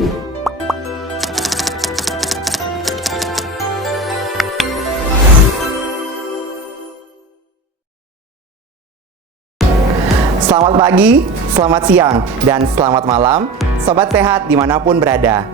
Selamat pagi, selamat siang, dan selamat malam, Sobat Sehat dimanapun berada.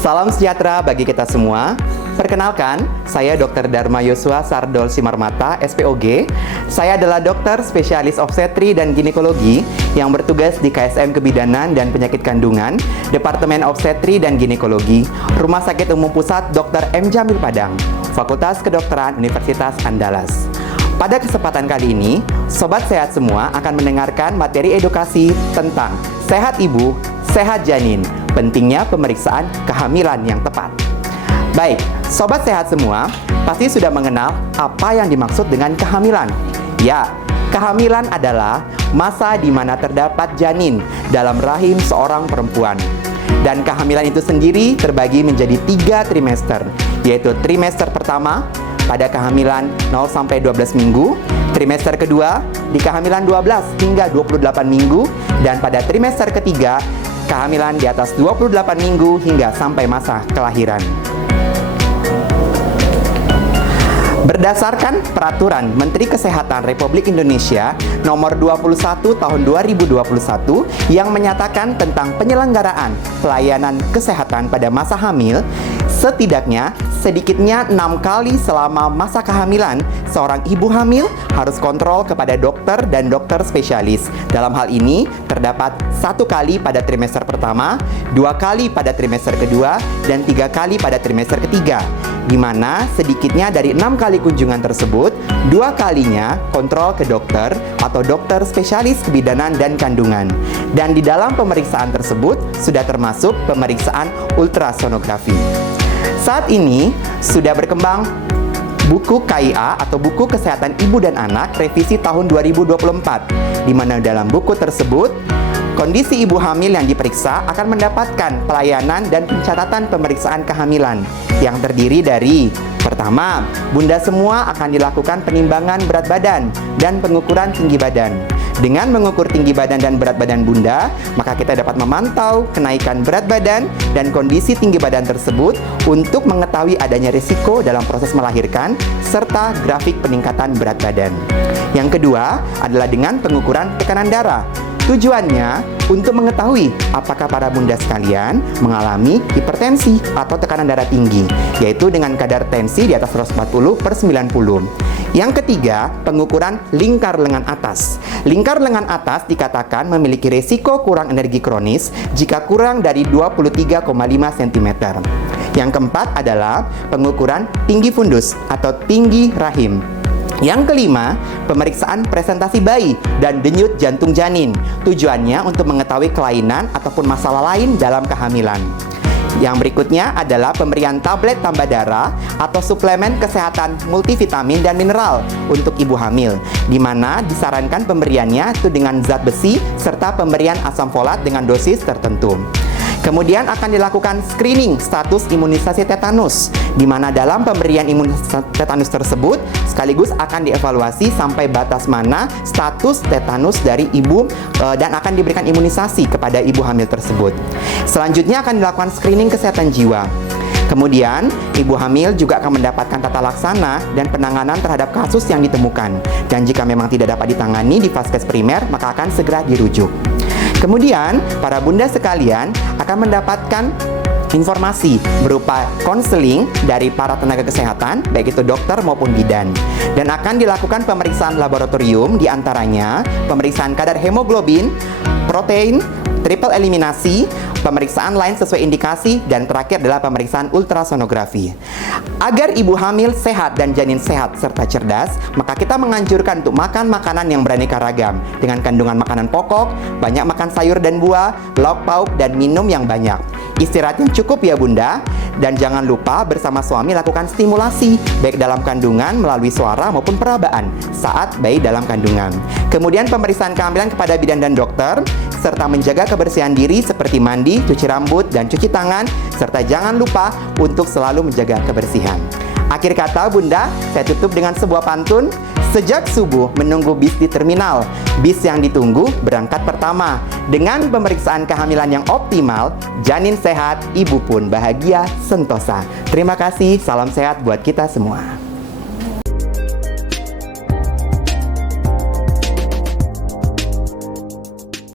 Salam sejahtera bagi kita semua. Perkenalkan, saya Dr. Dharma Yosua Sardol Simarmata, SPOG. Saya adalah dokter spesialis obstetri dan ginekologi yang bertugas di KSM Kebidanan dan Penyakit Kandungan, Departemen Obstetri dan Ginekologi, Rumah Sakit Umum Pusat Dr. M. Jamil Padang, Fakultas Kedokteran Universitas Andalas. Pada kesempatan kali ini, Sobat Sehat semua akan mendengarkan materi edukasi tentang sehat ibu, sehat janin, pentingnya pemeriksaan kehamilan yang tepat. Baik, Sobat Sehat semua pasti sudah mengenal apa yang dimaksud dengan kehamilan. Ya, kehamilan adalah masa di mana terdapat janin dalam rahim seorang perempuan. Dan kehamilan itu sendiri terbagi menjadi 3 trimester, yaitu trimester pertama pada kehamilan 0-12 minggu, trimester kedua di kehamilan 12 hingga 28 minggu, dan pada trimester ketiga kehamilan di atas 28 minggu hingga sampai masa kelahiran. Berdasarkan Peraturan Menteri Kesehatan Republik Indonesia Nomor 21 Tahun 2021 yang menyatakan tentang penyelenggaraan pelayanan kesehatan pada masa hamil, setidaknya sedikitnya 6 kali selama masa kehamilan, seorang ibu hamil harus kontrol kepada dokter dan dokter spesialis. Dalam hal ini, terdapat 1 kali pada trimester pertama, 2 kali pada trimester kedua, dan 3 kali pada trimester ketiga, di mana sedikitnya dari 6 kali kunjungan tersebut, 2 kalinya kontrol ke dokter atau dokter spesialis kebidanan dan kandungan. Dan di dalam pemeriksaan tersebut sudah termasuk pemeriksaan ultrasonografi. Saat ini sudah berkembang buku KIA atau Buku Kesehatan Ibu dan Anak revisi tahun 2024, di mana dalam buku tersebut kondisi ibu hamil yang diperiksa akan mendapatkan pelayanan dan pencatatan pemeriksaan kehamilan yang terdiri dari: pertama, bunda semua akan dilakukan penimbangan berat badan dan pengukuran tinggi badan. Dengan mengukur tinggi badan dan berat badan bunda, maka kita dapat memantau kenaikan berat badan dan kondisi tinggi badan tersebut untuk mengetahui adanya risiko dalam proses melahirkan serta grafik peningkatan berat badan. Yang kedua adalah dengan pengukuran tekanan darah. Tujuannya untuk mengetahui apakah para bunda sekalian mengalami hipertensi atau tekanan darah tinggi, yaitu dengan kadar tensi di atas 140/90. Yang ketiga, pengukuran lingkar lengan atas. Lingkar lengan atas dikatakan memiliki risiko kurang energi kronis jika kurang dari 23,5 cm. Yang keempat adalah pengukuran tinggi fundus atau tinggi rahim. Yang kelima, pemeriksaan presentasi bayi dan denyut jantung janin. Tujuannya untuk mengetahui kelainan ataupun masalah lain dalam kehamilan. Yang berikutnya adalah pemberian tablet tambah darah atau suplemen kesehatan multivitamin dan mineral untuk ibu hamil, di mana disarankan pemberiannya itu dengan zat besi serta pemberian asam folat dengan dosis tertentu. Kemudian akan dilakukan screening status imunisasi tetanus, di mana dalam pemberian imunisasi tetanus tersebut sekaligus akan dievaluasi sampai batas mana status tetanus dari ibu dan akan diberikan imunisasi kepada ibu hamil tersebut. Selanjutnya akan dilakukan screening kesehatan jiwa. Kemudian, ibu hamil juga akan mendapatkan tata laksana dan penanganan terhadap kasus yang ditemukan. Dan jika memang tidak dapat ditangani di vaskes primer, maka akan segera dirujuk. Kemudian, para bunda sekalian akan mendapatkan informasi berupa konseling dari para tenaga kesehatan, baik itu dokter maupun bidan. Dan akan dilakukan pemeriksaan laboratorium, diantaranya pemeriksaan kadar hemoglobin, protein, triple eliminasi, pemeriksaan lain sesuai indikasi, dan terakhir adalah pemeriksaan ultrasonografi. Agar ibu hamil sehat dan janin sehat serta cerdas, maka kita menganjurkan untuk makan makanan yang beraneka ragam dengan kandungan makanan pokok, banyak makan sayur dan buah, lauk pauk, dan minum yang banyak. Istirahat yang cukup ya bunda, dan jangan lupa bersama suami lakukan stimulasi baik dalam kandungan melalui suara maupun perabaan saat bayi dalam kandungan. Kemudian pemeriksaan kehamilan kepada bidan dan dokter, serta menjaga kebersihan diri seperti mandi, cuci rambut, dan cuci tangan, serta jangan lupa untuk selalu menjaga kebersihan. Akhir kata bunda, saya tutup dengan sebuah pantun. Sejak subuh menunggu bis di terminal. Bis yang ditunggu berangkat pertama. Dengan pemeriksaan kehamilan yang optimal, janin sehat, ibu pun bahagia sentosa. Terima kasih, salam sehat buat kita semua.